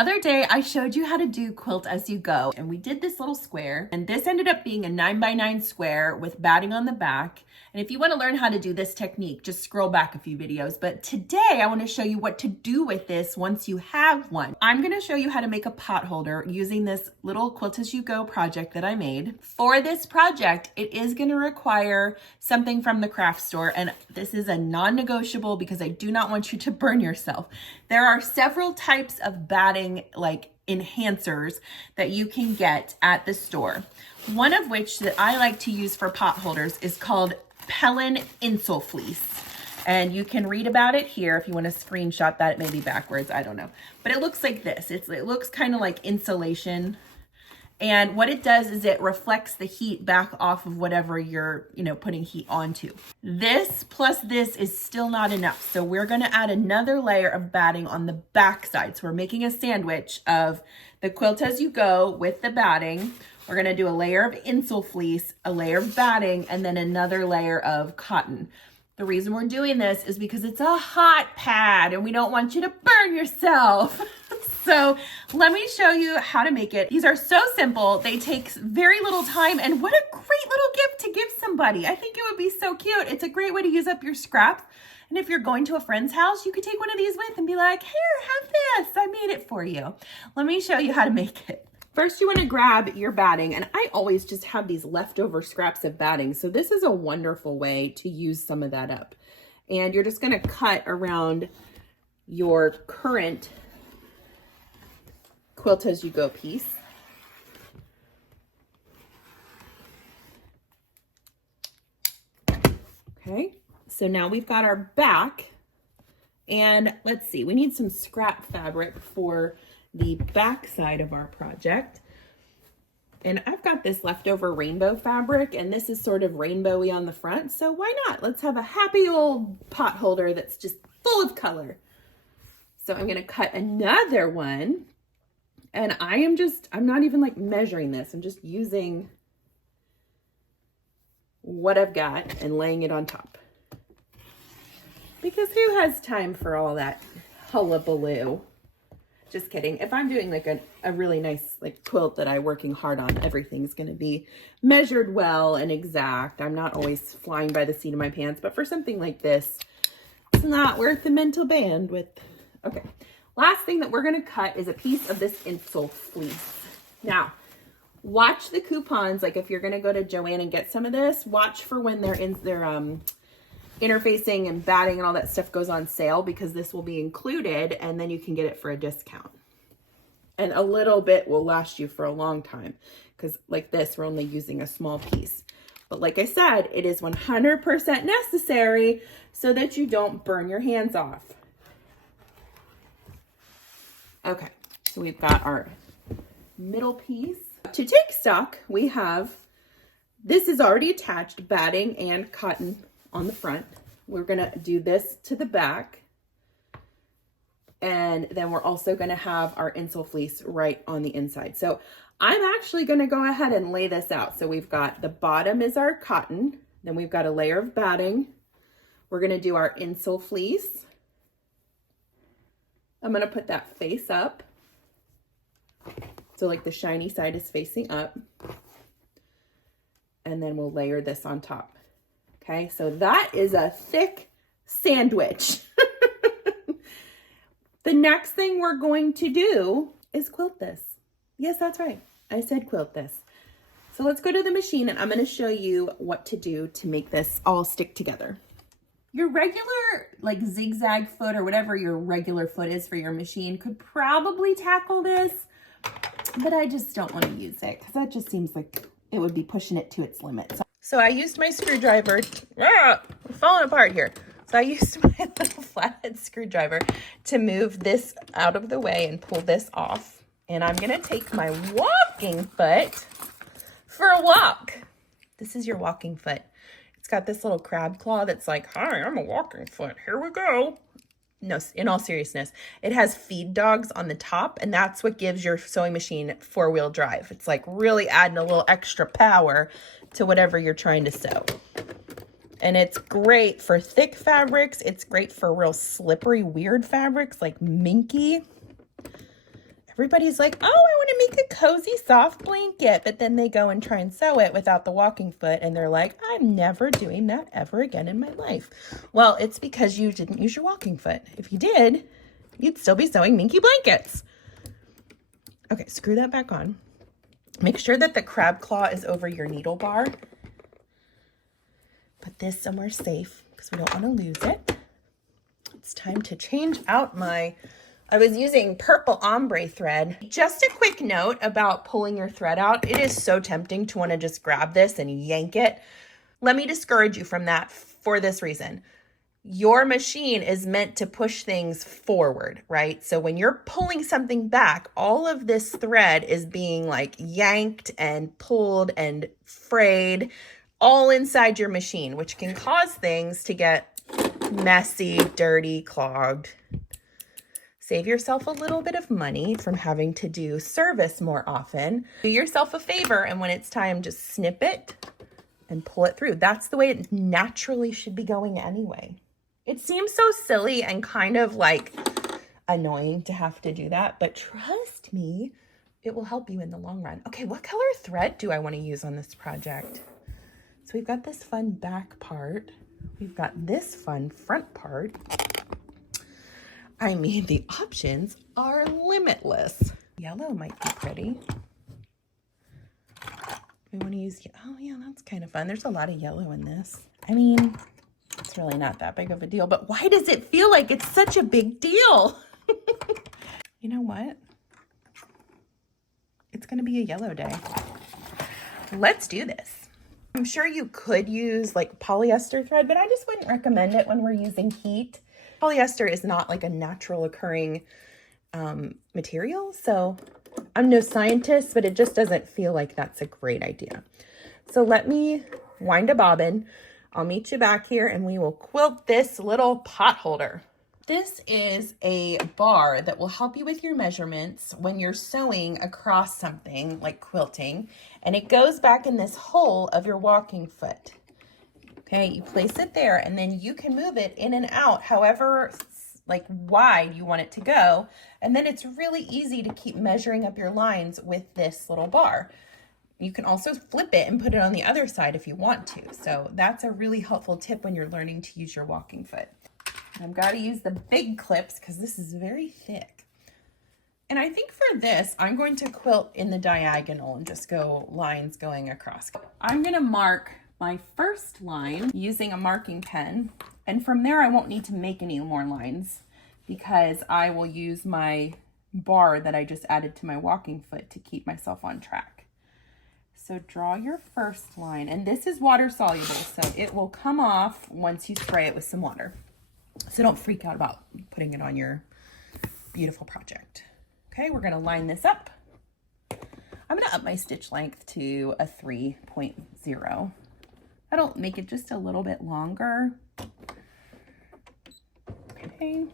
other day I showed you how to do quilt as you go, and we did this little square, and this ended up being a 9x9 square with batting on the back. And if you want to learn how to do this technique, just scroll back a few videos. But today I want to show you what to do with this once you have one. I'm going to show you how to make a pot holder using this little quilt as you go project that I made. For this project, it is going to require something from the craft store, and this is a non-negotiable because I do not want you to burn yourself. There are several types of batting, like enhancers, that you can get at the store. One of which that I like to use for pot holders is called Pellin Insole Fleece. And you can read about it here if you want to screenshot that. It may be backwards, I don't know. But it looks like this. It looks kind of like insulation. And what it does is it reflects the heat back off of whatever you're, putting heat onto. This plus this is still not enough. So we're going to add another layer of batting on the back side. So we're making a sandwich of the quilt as you go with the batting. We're going to do a layer of insole fleece, a layer of batting, and then another layer of cotton. The reason we're doing this is because it's a hot pad and we don't want you to burn yourself. So let me show you how to make it. These are so simple. They take very little time, and what a great little gift to give somebody. I think it would be so cute. It's a great way to use up your scraps. And if you're going to a friend's house, you could take one of these with and be like, here, have this. I made it for you. Let me show you how to make it. First, you want to grab your batting, and I always just have these leftover scraps of batting. So this is a wonderful way to use some of that up. And you're just going to cut around your current quilt as you go piece. Okay, so now we've got our back, and let's see, we need some scrap fabric for the back side of our project. And I've got this leftover rainbow fabric, and this is sort of rainbowy on the front, so why not? Let's have a happy old pot holder that's just full of color. So I'm gonna cut another one, and I'm not even like measuring this. I'm just using what I've got and laying it on top. Because who has time for all that hullabaloo? Just kidding. If I'm doing like a really nice like quilt that I'm working hard on, everything's going to be measured well and exact. I'm not always flying by the seat of my pants, but for something like this, it's not worth the mental bandwidth. Okay. Last thing that we're going to cut is a piece of this insole fleece. Now, watch the coupons. Like if you're going to go to Joann and get some of this, watch for when they're in their interfacing and batting and all that stuff goes on sale, because this will be included and then you can get it for a discount. And a little bit will last you for a long time, because like this, we're only using a small piece. But like I said, it is 100% necessary so that you don't burn your hands off. Okay, so we've got our middle piece. To take stock, we have, this is already attached, batting and cotton on the front. We're gonna do this to the back, and then we're also gonna have our insole fleece right on the inside. So I'm actually gonna go ahead and lay this out. So we've got the bottom is our cotton, then we've got a layer of batting. We're gonna do our insole fleece. I'm gonna put that face up. So like the shiny side is facing up. And then we'll layer this on top. Okay, so that is a thick sandwich. The next thing we're going to do is quilt this. Yes, that's right. I said quilt this. So let's go to the machine, and I'm going to show you what to do to make this all stick together. Your regular like zigzag foot or whatever your regular foot is for your machine could probably tackle this, but I just don't want to use it because that just seems like it would be pushing it to its limits. So I used my screwdriver. We're falling apart here. So I used my little flathead screwdriver to move this out of the way and pull this off. And I'm going to take my walking foot for a walk. This is your walking foot. It's got this little crab claw that's like, hi, I'm a walking foot. Here we go. No, in all seriousness, it has feed dogs on the top, and that's what gives your sewing machine four-wheel drive. It's like really adding a little extra power to whatever you're trying to sew. And it's great for thick fabrics. It's great for real slippery, weird fabrics like minky. Everybody's like, oh, I want to make a cozy, soft blanket, but then they go and try and sew it without the walking foot, and they're like, I'm never doing that ever again in my life. Well, it's because you didn't use your walking foot. If you did, you'd still be sewing minky blankets. Okay, screw that back on. Make sure that the crab claw is over your needle bar. Put this somewhere safe because we don't want to lose it. It's time to change out I was using purple ombre thread. Just a quick note about pulling your thread out. It is so tempting to want to just grab this and yank it. Let me discourage you from that for this reason. Your machine is meant to push things forward, right? So when you're pulling something back, all of this thread is being like yanked and pulled and frayed all inside your machine, which can cause things to get messy, dirty, clogged. Save yourself a little bit of money from having to do service more often. Do yourself a favor, and when it's time, just snip it and pull it through. That's the way it naturally should be going anyway. It seems so silly and kind of like annoying to have to do that, but trust me, it will help you in the long run. Okay, what color thread do I want to use on this project? So we've got this fun back part. We've got this fun front part. I mean, the options are limitless. Yellow might be pretty. We want to use, oh yeah, that's kind of fun. There's a lot of yellow in this. I mean, it's really not that big of a deal, but why does it feel like it's such a big deal? You know what? It's going to be a yellow day. Let's do this. I'm sure you could use like polyester thread, but I just wouldn't recommend it when we're using heat. Polyester is not like a natural occurring material, so I'm no scientist, but it just doesn't feel like that's a great idea. So let me wind a bobbin. I'll meet you back here and we will quilt this little potholder. This is a bar that will help you with your measurements when you're sewing across something like quilting, and it goes back in this hole of your walking foot. Okay, you place it there and then you can move it in and out however like wide you want it to go. And then it's really easy to keep measuring up your lines with this little bar. You can also flip it and put it on the other side if you want to. So that's a really helpful tip when you're learning to use your walking foot. I've got to use the big clips because this is very thick. And I think for this, I'm going to quilt in the diagonal and just go lines going across. I'm going to mark my first line using a marking pen, and from there I won't need to make any more lines because I will use my bar that I just added to my walking foot to keep myself on track. So draw your first line, and this is water soluble, so it will come off once you spray it with some water. So don't freak out about putting it on your beautiful project. Okay, we're gonna line this up. I'm gonna up my stitch length to a 3.0. That'll make it just a little bit longer. Okay.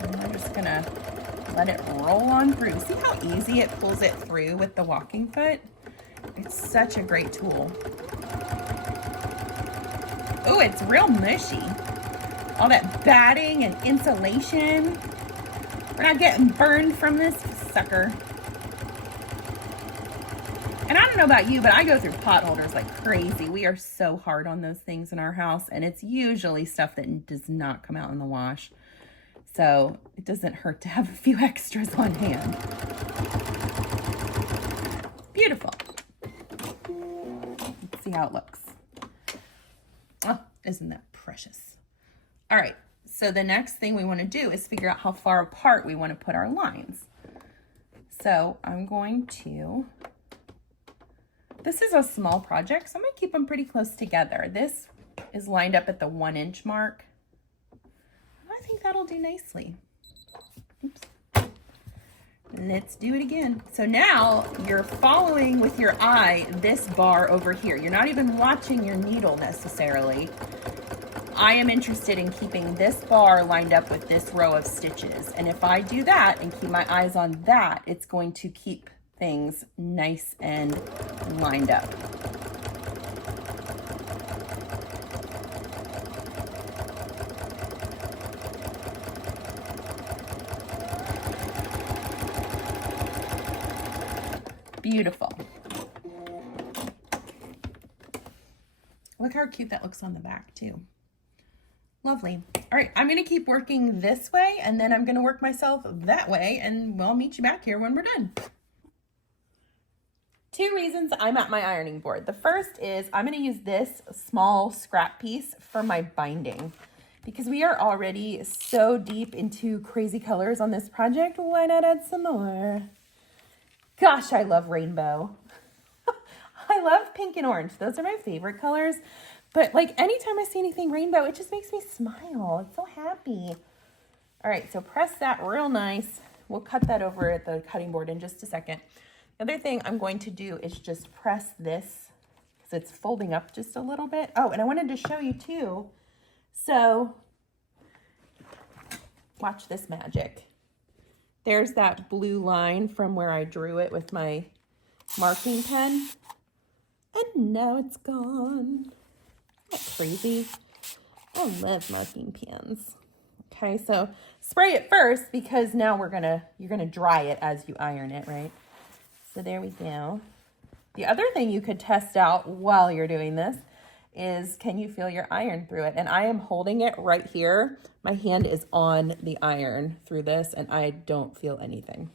And I'm just gonna let it roll on through. See how easy it pulls it through with the walking foot? It's such a great tool. Oh, it's real mushy. All that batting and insulation. We're not getting burned from this sucker. And I don't know about you, but I go through potholders like crazy. We are so hard on those things in our house, and it's usually stuff that does not come out in the wash. So it doesn't hurt to have a few extras on hand. Beautiful. Let's see how it looks. Oh, isn't that precious? All right. So the next thing we want to do is figure out how far apart we want to put our lines. So I'm going to, this is a small project, so I'm going to keep them pretty close together. This is lined up at the 1 inch mark. I think that'll do nicely. Oops. Let's do it again. So now you're following with your eye this bar over here. You're not even watching your needle necessarily. I am interested in keeping this bar lined up with this row of stitches. And if I do that and keep my eyes on that, it's going to keep things nice and lined up. Beautiful. Look how cute that looks on the back too. Lovely. All right, I'm gonna keep working this way and then I'm gonna work myself that way and I'll meet you back here when we're done. 2 reasons I'm at my ironing board. The first is I'm gonna use this small scrap piece for my binding because we are already so deep into crazy colors on this project. Why not add some more? Gosh, I love rainbow. I love pink and orange. Those are my favorite colors. But like anytime I see anything rainbow, it just makes me smile. It's so happy. All right, so press that real nice. We'll cut that over at the cutting board in just a second. The other thing I'm going to do is just press this because it's folding up just a little bit. Oh, and I wanted to show you too. So watch this magic. There's that blue line from where I drew it with my marking pen. And now it's gone. Isn't that crazy? I love marking pens. Okay, so spray it first because now you're gonna dry it as you iron it, right? So there we go. The other thing you could test out while you're doing this is, can you feel your iron through it? And I am holding it right here. My hand is on the iron through this and I don't feel anything.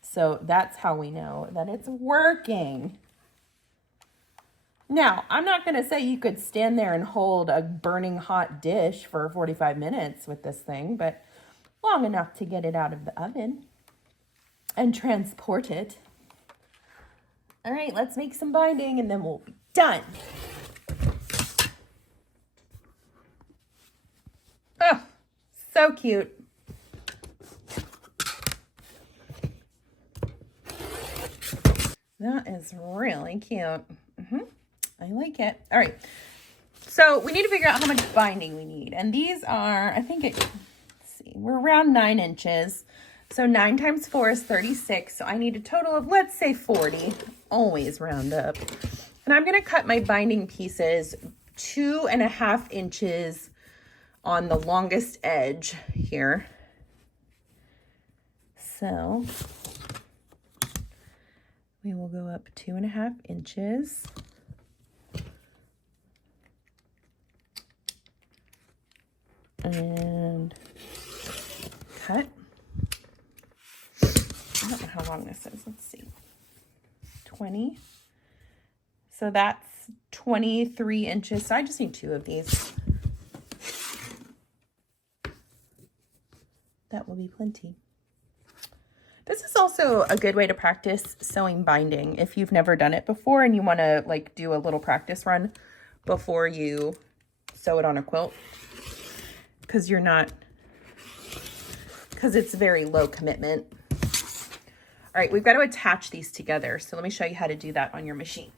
So that's how we know that it's working. Now, I'm not going to say you could stand there and hold a burning hot dish for 45 minutes with this thing, but long enough to get it out of the oven and transport it. All right, let's make some binding and then we'll be done. Oh, so cute. That is really cute. I like it. All right. So we need to figure out how much binding we need. And these are, I think let's see, we're around 9 inches. So 9 times 4 is 36. So I need a total of, let's say 40. Always round up. And I'm going to cut my binding pieces 2.5 inches on the longest edge here. So we will go up 2.5 inches. And cut. I don't know how long this is. Let's see. 20. So that's 23 inches. So I just need 2 of these. That will be plenty. This is also a good way to practice sewing binding if you've never done it before and you want to like do a little practice run before you sew it on a quilt. Because it's very low commitment. All right, we've got to attach these together. So let me show you how to do that on your machine.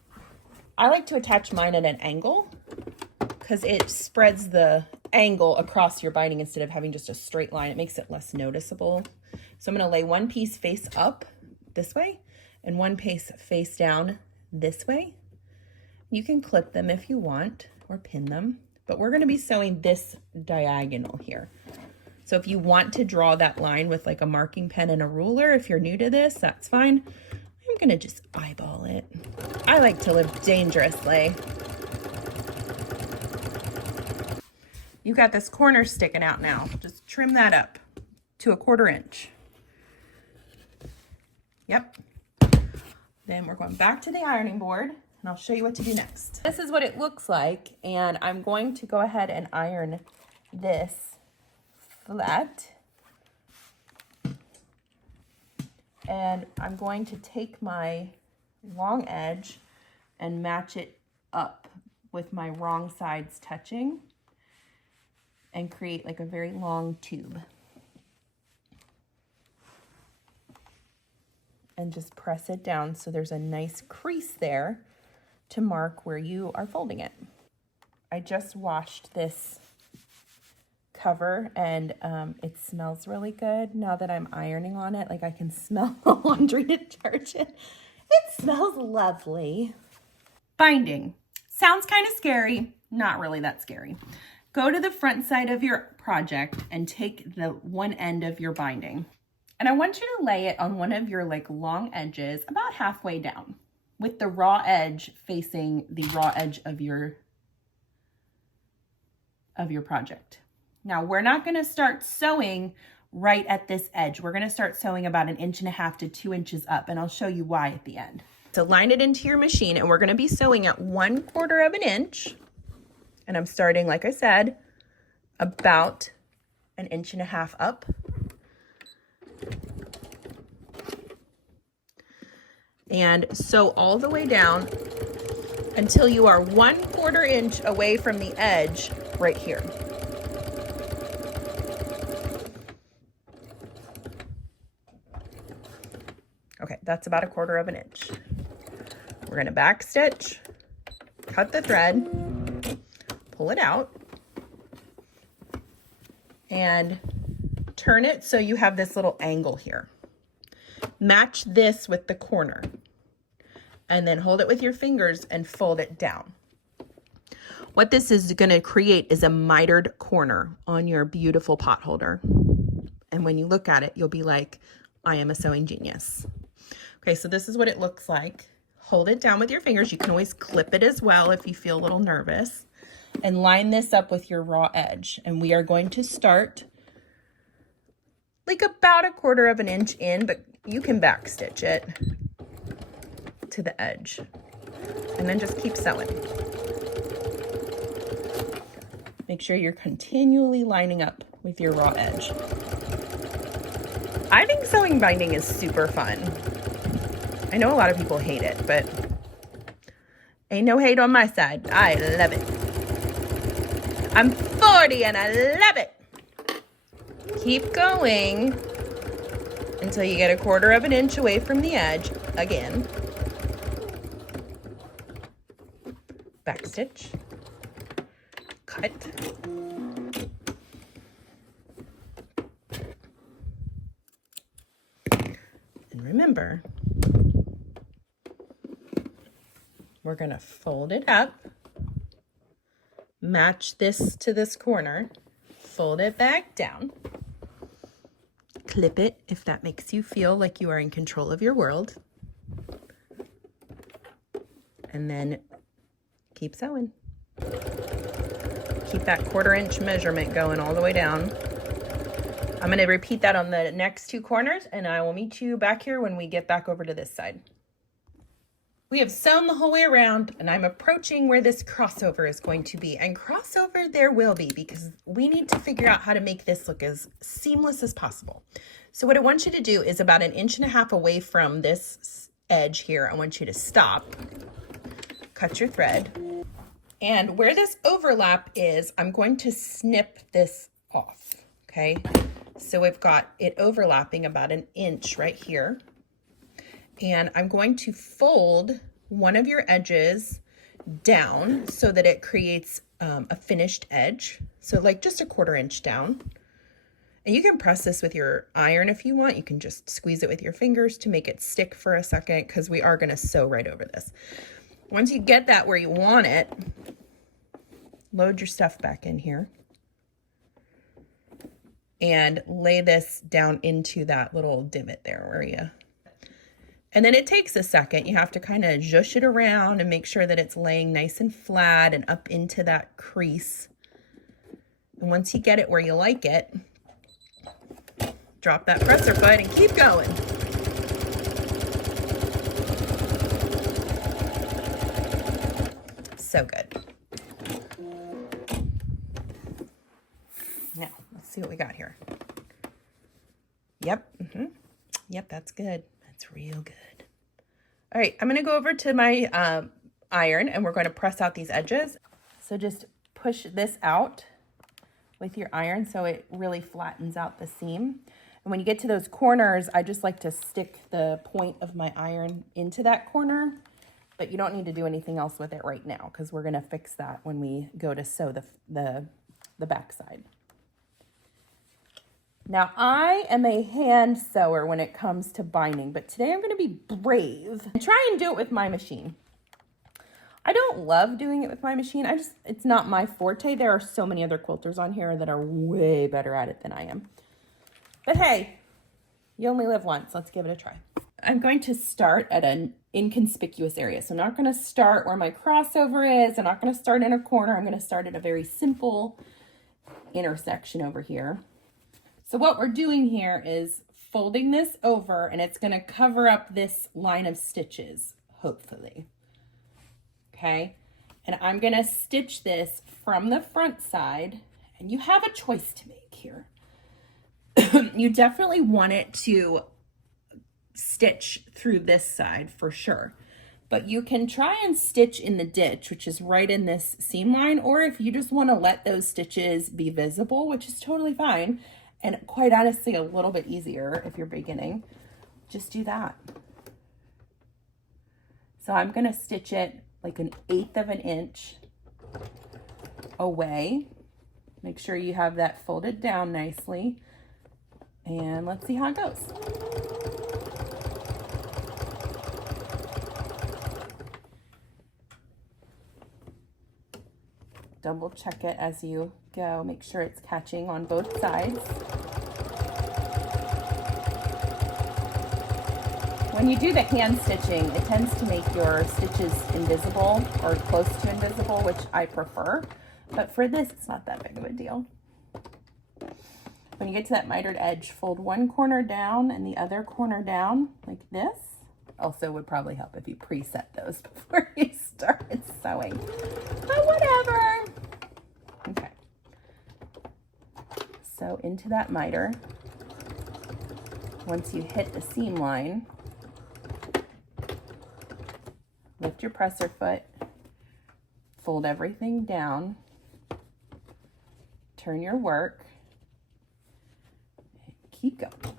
I like to attach mine at an angle because it spreads the angle across your binding instead of having just a straight line. It makes it less noticeable. So I'm going to lay one piece face up this way and one piece face down this way. You can clip them if you want or pin them. But we're going to be sewing this diagonal here. So if you want to draw that line with like a marking pen and a ruler, if you're new to this, that's fine. I'm going to just eyeball it. I like to live dangerously. You got this corner sticking out now. Just trim that up to 1/4 inch. Yep. Then we're going back to the ironing board. And I'll show you what to do next. This is what it looks like, and I'm going to go ahead and iron this flat. And I'm going to take my long edge and match it up with my wrong sides touching and create like a very long tube. And just press it down so there's a nice crease there to mark where you are folding it. I just washed this cover and it smells really good now that I'm ironing on it. Like I can smell the laundry detergent. It smells lovely. Binding. Sounds kind of scary. Not really that scary. Go to the front side of your project and take the one end of your binding And I want you to lay it on one of your like long edges about halfway down with the raw edge facing the raw edge of your project. Now we're not going to start sewing right at this edge. We're going to start sewing about 1.5 inches to 2 inches up, and I'll show you why at the end. So line it into your machine, and we're going to be sewing at 1/4 inch. And I'm starting, like I said, about 1.5 inches up. And sew all the way down until you are 1/4 inch away from the edge right here. Okay, that's about 1/4 inch. We're going to back stitch, cut the thread, pull it out, and turn it so you have this little angle here. Match this with the corner, and then hold it with your fingers and fold it down. What this is going to create is a mitered corner on your beautiful pot holder. And when you look at it, you'll be like, I am a sewing genius. Okay, so this is what it looks like. Hold it down with your fingers. You can always clip it as well if you feel a little nervous. And line this up with your raw edge. And we are going to start like about 1/4 inch in, but you can back stitch it to the edge. And then just keep sewing. Make sure you're continually lining up with your raw edge. I think sewing binding is super fun. I know a lot of people hate it, but ain't no hate on my side. I love it. I'm 40 and I love it. Keep going until you get 1/4 inch away from the edge again. Back stitch. Cut. And remember, we're going to fold it up, match this to this corner, fold it back down, clip it if that makes you feel like you are in control of your world, and then keep sewing. Keep that 1/4 inch measurement going all the way down. I'm going to repeat that on the next 2 corners, and I will meet you back here when we get back over to this side. We have sewn the whole way around, and I'm approaching where this crossover is going to be. And crossover there will be, because we need to figure out how to make this look as seamless as possible. So what I want you to do is about 1.5 inches away from this edge here, I want you to stop, cut your thread, and where this overlap is, I'm going to snip this off, okay? So we've got it overlapping about 1 inch right here. And I'm going to fold one of your edges down so that it creates a finished edge. So like just 1/4 inch down. And you can press this with your iron if you want. You can just squeeze it with your fingers to make it stick for a second, because we are going to sew right over this. Once you get that where you want it, load your stuff back in here and lay this down into that little divot there where you... And then it takes a second. You have to kind of zhush it around and make sure that it's laying nice and flat and up into that crease. And once you get it where you like it, drop that presser foot and keep going. So good. Now, let's see what we got here. Yep. Yep, that's good. That's real good. All right, I'm going to go over to my iron, and we're going to press out these edges. So just push this out with your iron so it really flattens out the seam. And when you get to those corners, I just like to stick the point of my iron into that corner, but you don't need to do anything else with it right now, because we're going to fix that when we go to sew the back side. Now, I am a hand sewer when it comes to binding, but today I'm going to be brave and try and do it with my machine. I don't love doing it with my machine. It's not my forte. There are so many other quilters on here that are way better at it than I am. But hey, You only live once. Let's give it a try. I'm going to start at an inconspicuous area. So I'm not going to start where my crossover is. I'm not going to start in a corner. I'm going to start at a very simple intersection over here. So what we're doing here is folding this over, and it's going to cover up this line of stitches, hopefully. Okay. And I'm going to stitch this from the front side, and you have a choice to make here. You definitely want it to stitch through this side for sure, but you can try and stitch in the ditch, which is right in this seam line, or if you just want to let those stitches be visible, which is totally fine, and quite honestly a little bit easier if you're beginning, just do that. So I'm going to stitch it like 1/8 of an inch away. Make sure you have that folded down nicely, and let's see how it goes. Double check it as you go. Make sure it's catching on both sides. When you do the hand stitching, it tends to make your stitches invisible or close to invisible, which I prefer. But for this, it's not that big of a deal. When you get to that mitered edge, fold one corner down and the other corner down like this. Also would probably help if you preset those before you started sewing. But whatever. Okay. So into that miter. Once you hit the seam line, lift your presser foot, fold everything down, turn your work, and keep going.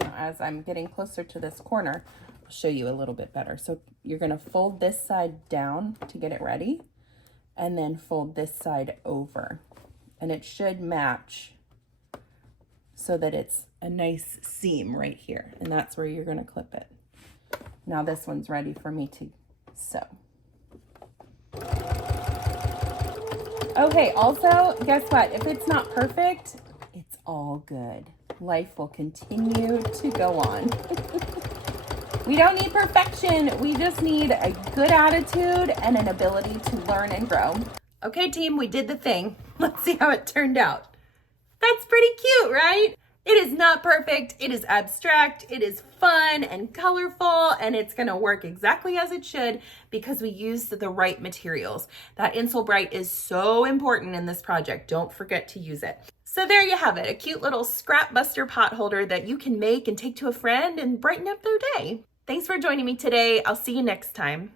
Now, as I'm getting closer to this corner, I'll show you a little bit better. So you're going to fold this side down to get it ready, and then fold this side over. And it should match so that it's a nice seam right here. And that's where you're going to clip it. Now this one's ready for me to sew. Okay, also, guess what? If it's not perfect, it's all good. Life will continue to go on. We don't need perfection. We just need a good attitude and an ability to learn and grow. Okay, team, we did the thing. Let's see how it turned out. That's pretty cute, right? It is not perfect. It is abstract. It is fun and colorful, and it's gonna work exactly as it should because we used the right materials. That Insole Bright is so important in this project. Don't forget to use it. So there you have it, a cute little scrap buster pot holder that you can make and take to a friend and brighten up their day. Thanks for joining me today. I'll see you next time.